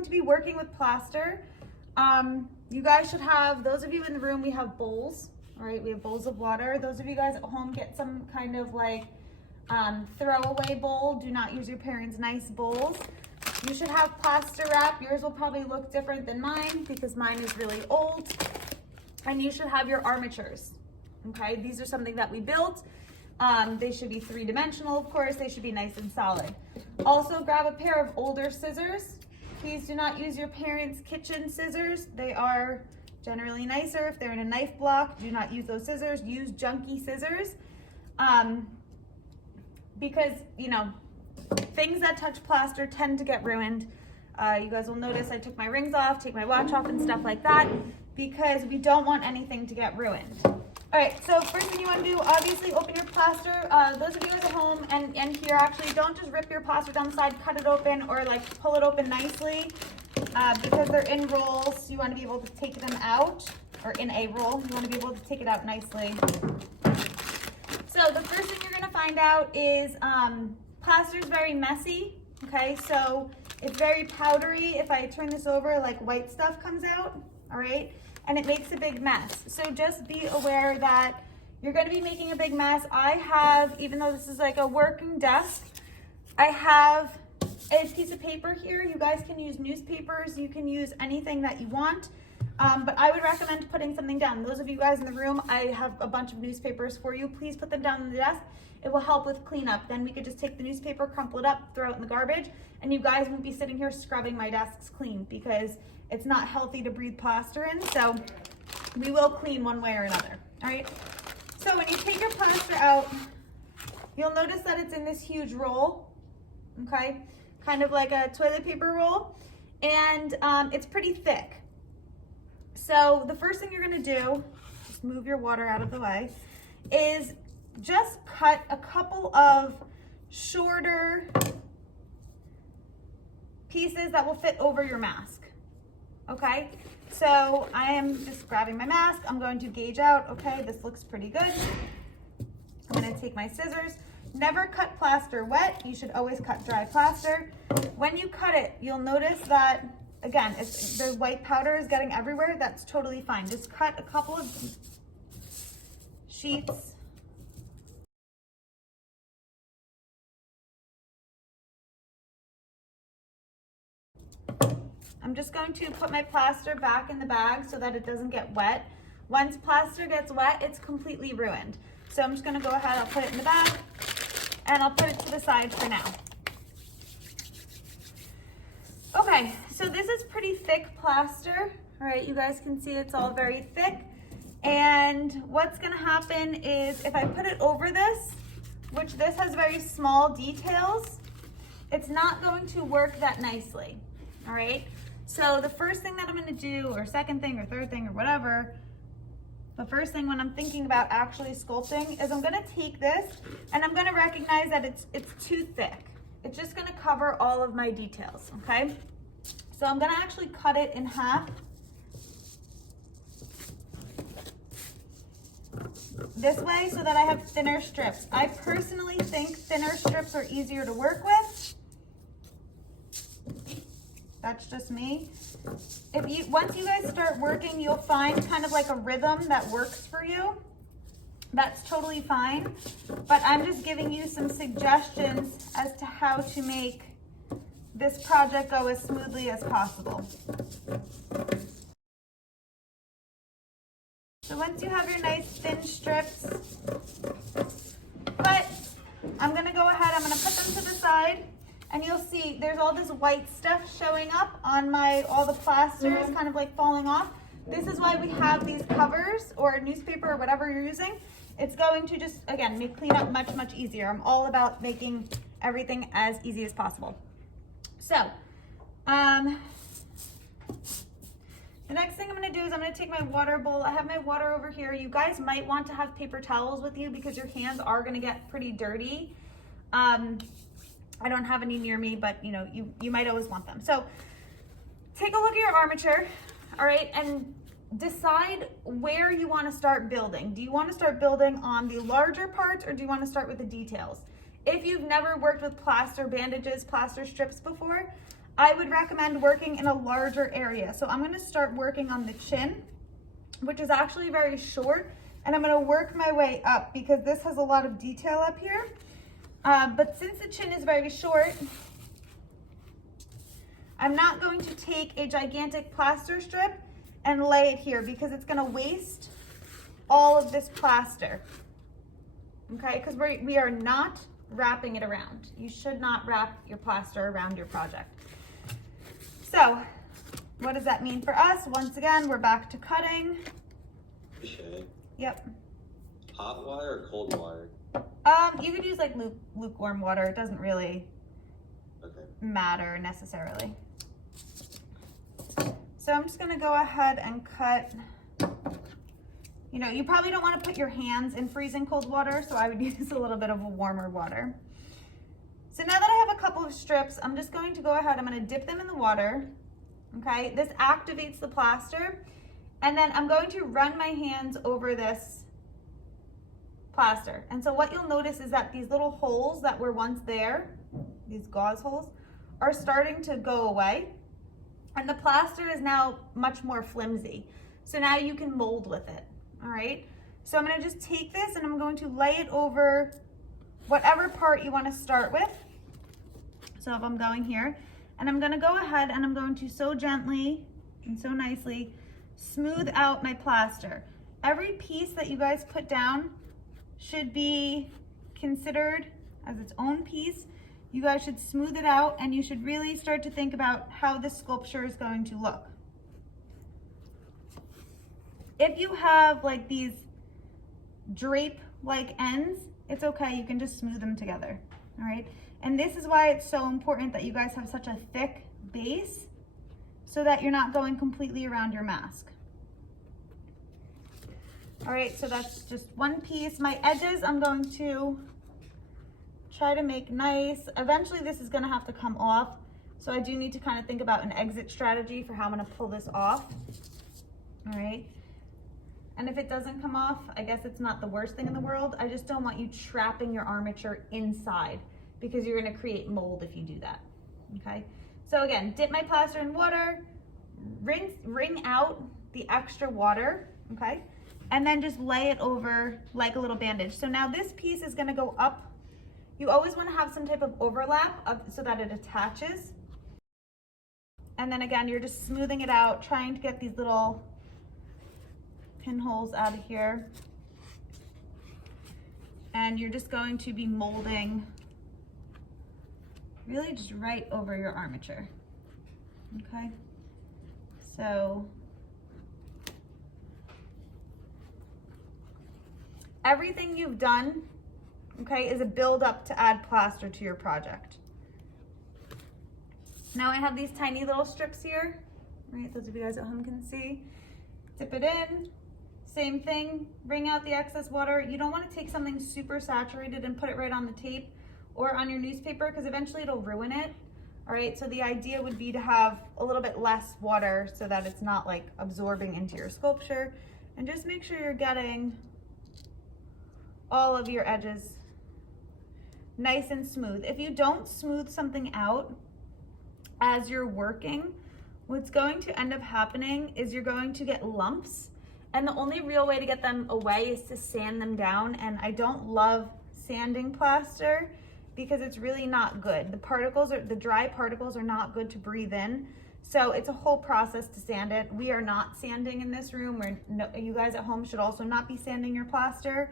going to be working with plaster, you guys should have, those of you in the room, we have bowls, all right? We have bowls of water. Those of you guys at home, get some kind of like throwaway bowl. Do not use your parents' nice bowls. You should have plaster wrap. Yours will probably look different than mine because mine is really old. And you should have your armatures, okay? These are something that we built. They should be 3-dimensional, of course. They should be nice and solid. Also, grab a pair of older scissors. Please do not use your parents' kitchen scissors. They are generally nicer. If they're in a knife block, do not use those scissors. Use junky scissors. Because, you know, things that touch plaster tend to get ruined. You guys will notice I took my rings off, take my watch off and stuff like that because we don't want anything to get ruined. All right, so first thing you want to do, obviously open your plaster. Those of you guys at home and here, actually don't just rip your plaster down the side, cut it open or like pull it open nicely because they're in rolls. You want to be able to take them out, or in a roll, you want to be able to take it out nicely. So the first thing you're going to find out is plaster is very messy, okay? So it's very powdery. If I turn this over, like white stuff comes out, all right? And it makes a big mess. So just be aware that you're gonna be making a big mess. I have, even though this is like a working desk, I have a piece of paper here. You guys can use newspapers. You can use anything that you want. But I would recommend putting something down. Those of you guys in the room, I have a bunch of newspapers for you. Please put them down on the desk. It will help with cleanup. Then we could just take the newspaper, crumple it up, throw it in the garbage, and you guys won't be sitting here scrubbing my desks clean because it's not healthy to breathe plaster in. So we will clean one way or another, all right? So when you take your plaster out, you'll notice that it's in this huge roll, okay? Kind of like a toilet paper roll, and it's pretty thick. So the first thing you're gonna do, just move your water out of the way, is just cut a couple of shorter pieces that will fit over your mask, okay? So I am just grabbing my mask. I'm going to gauge out, okay, this looks pretty good. I'm gonna take my scissors. Never cut plaster wet. You should always cut dry plaster. When you cut it, you'll notice that, again, if the white powder is getting everywhere, that's totally fine. Just cut a couple of sheets. I'm just going to put my plaster back in the bag so that it doesn't get wet. Once plaster gets wet, it's completely ruined. So I'm just gonna go ahead, I'll put it in the bag and I'll put it to the side for now. Okay, so this is pretty thick plaster. All right, you guys can see it's all very thick. And what's gonna happen is if I put it over this, which this has very small details, it's not going to work that nicely, all right? So the first thing that I'm gonna do, or second thing, or third thing, or whatever, the first thing when I'm thinking about actually sculpting is I'm gonna take this and I'm gonna recognize that it's too thick. It's just gonna cover all of my details, okay? So I'm gonna actually cut it in half. This way so that I have thinner strips. I personally think thinner strips are easier to work with. That's just me. Once you guys start working, you'll find kind of like a rhythm that works for you. That's totally fine. But I'm just giving you some suggestions as to how to make this project go as smoothly as possible. So once you have your nice thin strips, I'm gonna go ahead, I'm gonna put them to the side, and you'll see there's all this white stuff showing up on all the plaster is kind of like falling off. This is why we have these covers or newspaper or whatever you're using. It's going to just, again, make cleanup much, much easier. I'm all about making everything as easy as possible. So, the next thing I'm gonna do is I'm gonna take my water bowl. I have my water over here. You guys might want to have paper towels with you because your hands are gonna get pretty dirty. I don't have any near me, but you know, you might always want them. So take a look at your armature, all right, and decide where you wanna start building. Do you wanna start building on the larger parts or do you wanna start with the details? If you've never worked with plaster bandages, plaster strips before, I would recommend working in a larger area. So I'm gonna start working on the chin, which is actually very short, and I'm gonna work my way up because this has a lot of detail up here. But since the chin is very short, I'm not going to take a gigantic plaster strip and lay it here because it's gonna waste all of this plaster, okay? Because we are not wrapping it around. You should not wrap your plaster around your project. So, what does that mean for us? Once again, we're back to cutting. Okay. Yep. Hot wire or cold wire? You could use like lukewarm water. It doesn't really matter necessarily. So I'm just gonna go ahead and cut. You know, you probably don't want to put your hands in freezing cold water, so I would use a little bit of a warmer water. So now that I have a couple of strips, I'm just going to go ahead, I'm going to dip them in the water, okay? This activates the plaster, and then I'm going to run my hands over this plaster. And so what you'll notice is that these little holes that were once there, these gauze holes, are starting to go away, and the plaster is now much more flimsy. So now you can mold with it. All right, so I'm gonna just take this and I'm going to lay it over whatever part you wanna start with. So if I'm going here, and I'm gonna go ahead and I'm going to so gently and so nicely smooth out my plaster. Every piece that you guys put down should be considered as its own piece. You guys should smooth it out and you should really start to think about how this sculpture is going to look. If you have like these drape-like ends, it's okay, you can just smooth them together, all right? And this is why it's so important that you guys have such a thick base so that you're not going completely around your mask. All right, so that's just one piece. My edges, I'm going to try to make nice. Eventually this is gonna have to come off, so I do need to kind of think about an exit strategy for how I'm gonna pull this off, all right? And if it doesn't come off, I guess it's not the worst thing in the world. I just don't want you trapping your armature inside because you're gonna create mold if you do that, okay? So again, dip my plaster in water, wring out the extra water, okay? And then just lay it over like a little bandage. So now this piece is gonna go up. You always wanna have some type of overlap so that it attaches. And then again, you're just smoothing it out, trying to get these little pinholes out of here, and you're just going to be molding really just right over your armature, okay? So everything you've done, okay, is a build up to add plaster to your project. Now I have these tiny little strips here, right? Those of you guys at home can see. Dip it in. Same thing, wring out the excess water. You don't want to take something super saturated and put it right on the tape or on your newspaper because eventually it'll ruin it. All right, so the idea would be to have a little bit less water so that it's not like absorbing into your sculpture, and just make sure you're getting all of your edges nice and smooth. If you don't smooth something out as you're working, what's going to end up happening is you're going to get lumps. And the only real way to get them away is to sand them down. And I don't love sanding plaster because it's really not good. The dry particles are not good to breathe in. So it's a whole process to sand it. We are not sanding in this room. You guys at home should also not be sanding your plaster.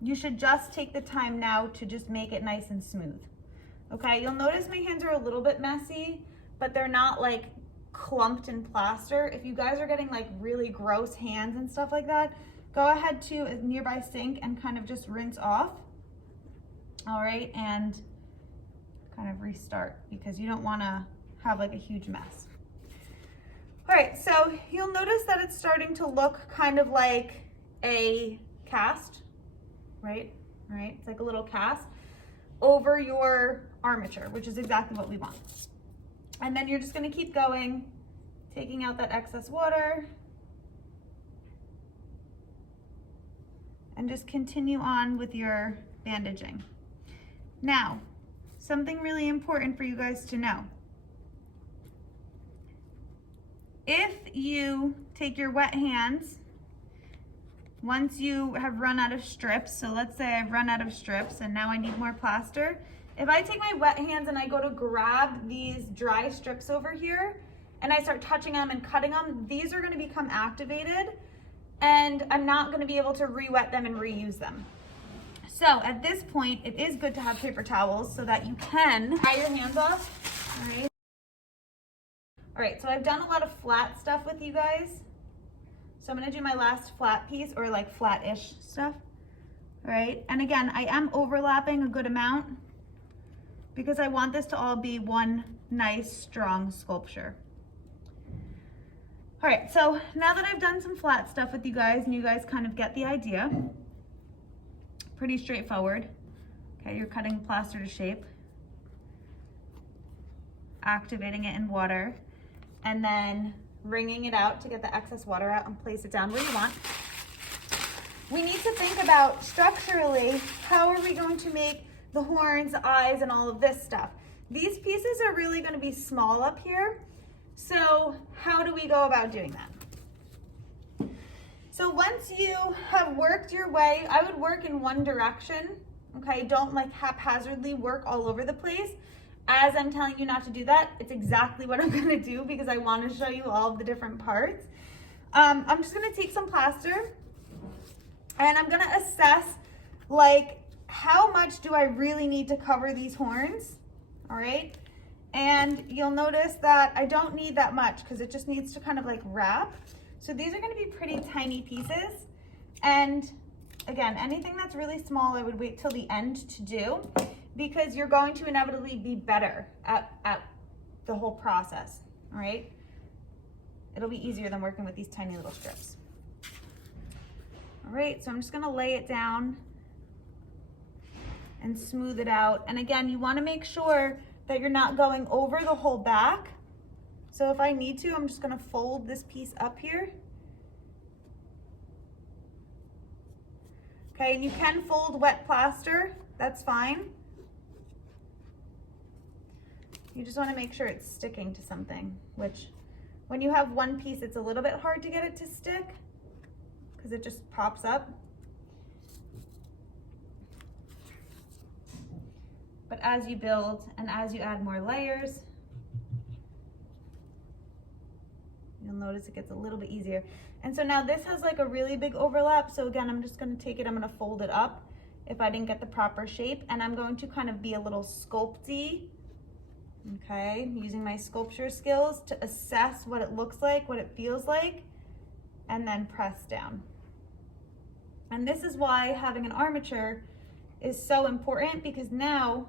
You should just take the time now to just make it nice and smooth. Okay, you'll notice my hands are a little bit messy, but they're not like clumped in plaster. If you guys are getting like really gross hands and stuff like that, go ahead to a nearby sink and kind of just rinse off. All right, and kind of restart because you don't want to have like a huge mess. All right, so you'll notice that it's starting to look kind of like a cast, right? All right, it's like a little cast over your armature, which is exactly what we want. And then you're just gonna keep going, taking out that excess water, and just continue on with your bandaging. Now, something really important for you guys to know. if you take your wet hands, once you have run out of strips, so let's say I've run out of strips and now I need more plaster. If I take my wet hands and I go to grab these dry strips over here and I start touching them and cutting them, these are gonna become activated and I'm not gonna be able to re-wet them and reuse them. So at this point, it is good to have paper towels so that you can dry your hands off, all right? All right, so I've done a lot of flat stuff with you guys. So I'm gonna do my last flat piece, or like flat-ish stuff, all right? And again, I am overlapping a good amount because I want this to all be one nice, strong sculpture. All right, so now that I've done some flat stuff with you guys and you guys kind of get the idea, pretty straightforward. Okay, you're cutting plaster to shape, activating it in water, and then wringing it out to get the excess water out and place it down where you want. We need to think about structurally, how are we going to make the horns, the eyes, and all of this stuff? These pieces are really going to be small up here. So how do we go about doing that? So once you have worked your way, I would work in one direction, okay? Don't like haphazardly work all over the place. As I'm telling you not to do that, it's exactly what I'm gonna do because I wanna show you all of the different parts. I'm just gonna take some plaster and I'm gonna assess like how much do I really need to cover these horns, all right? And you'll notice that I don't need that much because it just needs to kind of like wrap. So these are gonna be pretty tiny pieces. And again, anything that's really small, I would wait till the end to do because you're going to inevitably be better at the whole process, all right? It'll be easier than working with these tiny little strips. All right, so I'm just gonna lay it down and smooth it out. And again, you wanna make sure that you're not going over the whole back. So if I need to, I'm just gonna fold this piece up here. Okay, and you can fold wet plaster, that's fine. You just wanna make sure it's sticking to something, which when you have one piece, it's a little bit hard to get it to stick because it just pops up. But as you build and as you add more layers, you'll notice it gets a little bit easier. And so now this has like a really big overlap. So again, I'm just gonna take it, I'm gonna fold it up if I didn't get the proper shape. And I'm going to kind of be a little sculpty, okay? Using my sculpture skills to assess what it looks like, what it feels like, and then press down. And this is why having an armature is so important because now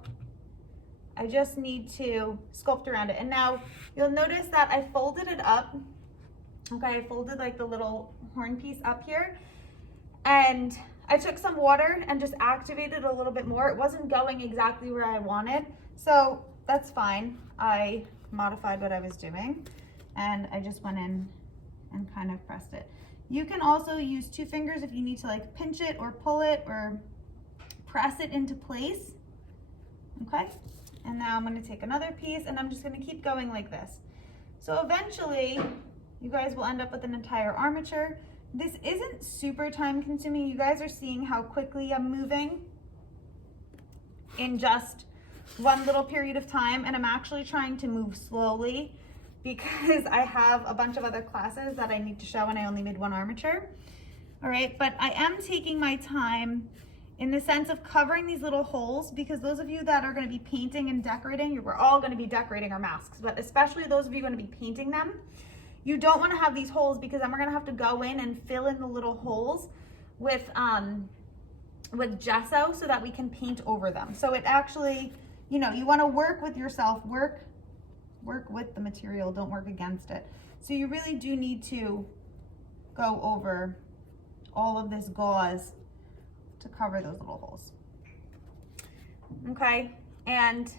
I just need to sculpt around it. And now you'll notice that I folded it up. Okay, I folded like the little horn piece up here and I took some water and just activated a little bit more. It wasn't going exactly where I wanted, so that's fine. I modified what I was doing and I just went in and kind of pressed it. You can also use 2 fingers if you need to like pinch it or pull it or press it into place, okay? And now I'm gonna take another piece and I'm just gonna keep going like this. So eventually, you guys will end up with an entire armature. This isn't super time consuming. You guys are seeing how quickly I'm moving in just one little period of time. And I'm actually trying to move slowly because I have a bunch of other classes that I need to show and I only made one armature. All right, but I am taking my time in the sense of covering these little holes because those of you that are gonna be painting and decorating, we're all gonna be decorating our masks, but especially those of you gonna be painting them, you don't wanna have these holes because then we're gonna have to go in and fill in the little holes with gesso so that we can paint over them. So it actually, you know, you wanna work with yourself, work with the material, don't work against it. So you really do need to go over all of this gauze to cover those little holes. Okay, and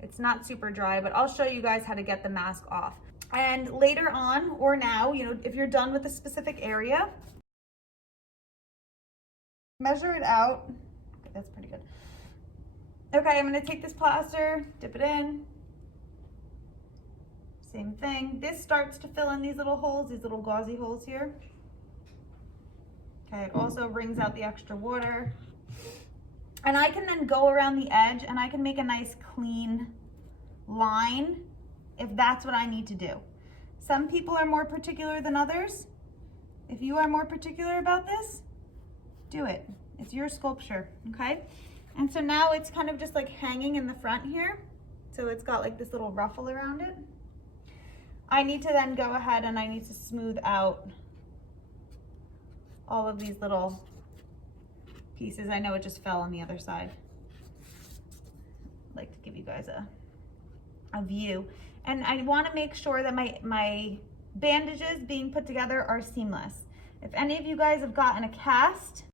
it's not super dry, but I'll show you guys how to get the mask off. And later on, or now, you know, if you're done with a specific area, measure it out. Okay, that's pretty good. Okay, I'm gonna take this plaster, dip it in. Same thing. This starts to fill in these little holes, these little gauzy holes here. Okay, it also wrings out the extra water. And I can then go around the edge and I can make a nice clean line if that's what I need to do. Some people are more particular than others. If you are more particular about this, do it. It's your sculpture, okay? And so now it's kind of just like hanging in the front here. So it's got like this little ruffle around it. I need to then go ahead and I need to smooth out all of these little pieces. I know it just fell on the other side. I'd like to give you guys a view. And I want to make sure that my bandages being put together are seamless. If any of you guys have gotten a cast,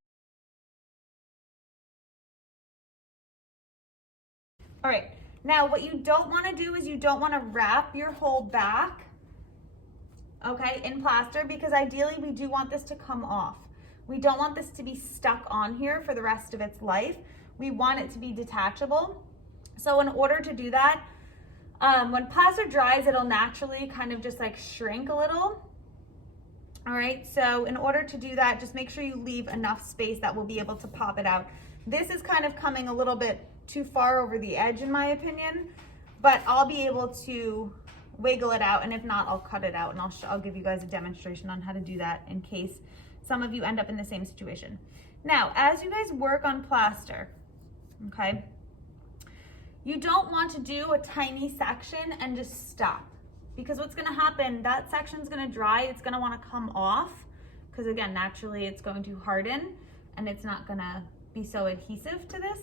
all right, now what you don't want to do is you don't want to wrap your whole back, okay, in plaster, because ideally we do want this to come off. We don't want this to be stuck on here for the rest of its life. We want it to be detachable. So in order to do that, when plaster dries, it'll naturally kind of just like shrink a little. All right, so in order to do that, just make sure you leave enough space that will be able to pop it out. This is kind of coming a little bit too far over the edge in my opinion, but I'll be able to wiggle it out, and if not, I'll cut it out, and I'll give you guys a demonstration on how to do that in case some of you end up in the same situation. Now, as you guys work on plaster, okay, you don't want to do a tiny section and just stop, because what's going to happen, that section's going to dry, it's going to want to come off, because again, naturally it's going to harden and it's not going to be so adhesive to this.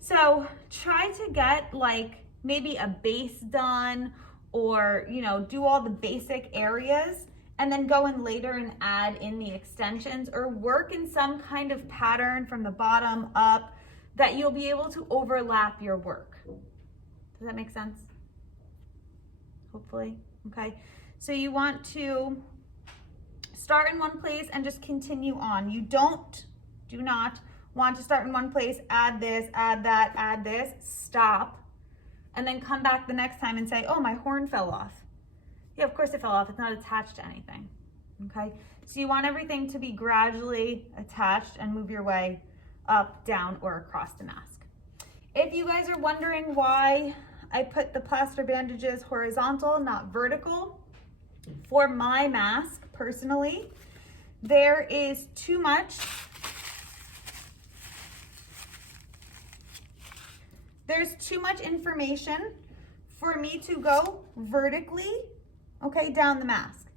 So try to get like maybe a base done, or do all the basic areas and then go in later and add in the extensions, or work in some kind of pattern from the bottom up that you'll be able to overlap your work. Does that make sense? Hopefully. Okay. So you want to start in one place and just continue on. You do not want to start in one place, add this, add that, add this, stop, and then come back the next time and say, oh, my horn fell off. Yeah, of course it fell off. It's not attached to anything. Okay. So you want everything to be gradually attached and move your way up, down, or across the mask. If you guys are wondering why I put the plaster bandages horizontal, not vertical, for my mask personally, there is too much information for me to go vertically, okay, down the mask.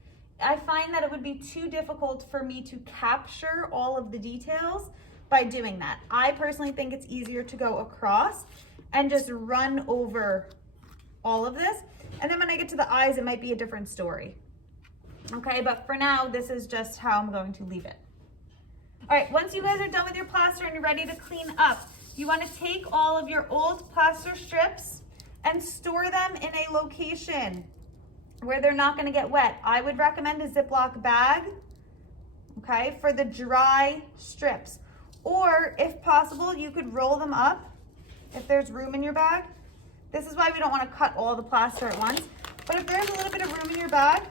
I find that it would be too difficult for me to capture all of the details by doing that. I personally think it's easier to go across and just run over all of this. And then when I get to the eyes, it might be a different story. Okay, but for now, this is just how I'm going to leave it. All right, once you guys are done with your plaster and you're ready to clean up, you want to take all of your old plaster strips and store them in a location where they're not going to get wet. I would recommend a Ziploc bag, okay, for the dry strips. Or if possible, you could roll them up if there's room in your bag. This is why we don't want to cut all the plaster at once. But if there's a little bit of room in your bag,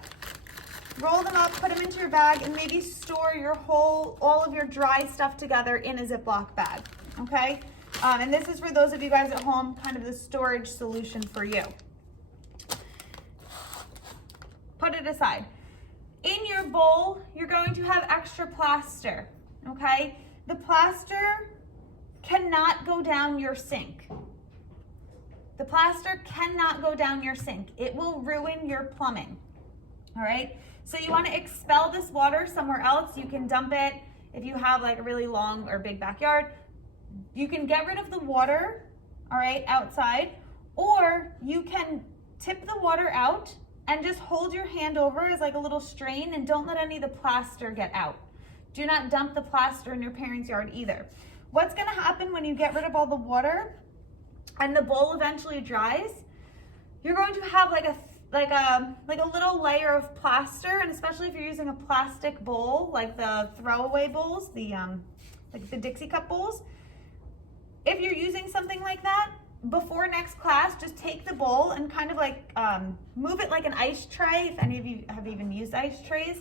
roll them up, put them into your bag, and maybe store your all of your dry stuff together in a Ziploc bag, okay? And this is for those of you guys at home, kind of the storage solution for you. Put it aside. In your bowl, you're going to have extra plaster, okay? The plaster cannot go down your sink. The plaster cannot go down your sink. It will ruin your plumbing, all right? So you want to expel this water somewhere else. You can dump it if you have like a really long or big backyard. You can get rid of the water, all right, outside, or you can tip the water out and just hold your hand over as like a little strain, and don't let any of the plaster get out. Do not dump the plaster in your parents' yard either. What's going to happen when you get rid of all the water and the bowl eventually dries? You're going to have like a little layer of plaster, and especially if you're using a plastic bowl, like the throwaway bowls, like the Dixie cup bowls. If you're using something like that, before next class, just take the bowl and kind of like move it like an ice tray, if any of you have even used ice trays.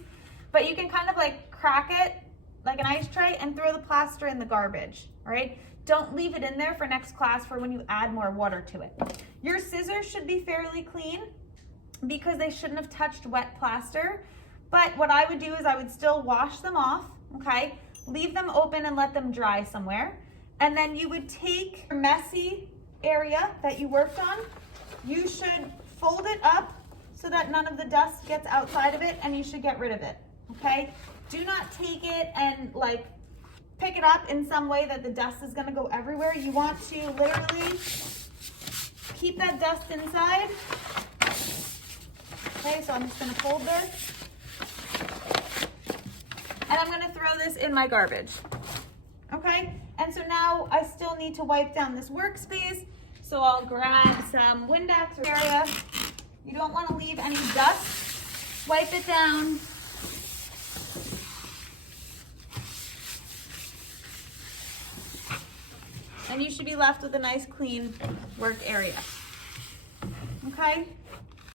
But you can kind of like crack it like an ice tray and throw the plaster in the garbage, all right? Don't leave it in there for next class for when you add more water to it. Your scissors should be fairly clean because they shouldn't have touched wet plaster. But what I would do is I would still wash them off, okay? Leave them open and let them dry somewhere. And then you would take your messy area that you worked on, you should fold it up so that none of the dust gets outside of it, and you should get rid of it, okay? Do not take it and like pick it up in some way that the dust is gonna go everywhere. You want to literally keep that dust inside. Okay, so I'm just gonna fold this. And I'm gonna throw this in my garbage, okay? And so now I still need to wipe down this workspace. So I'll grab some Windex or area. You don't wanna leave any dust. Wipe it down. And you should be left with a nice clean work area, okay?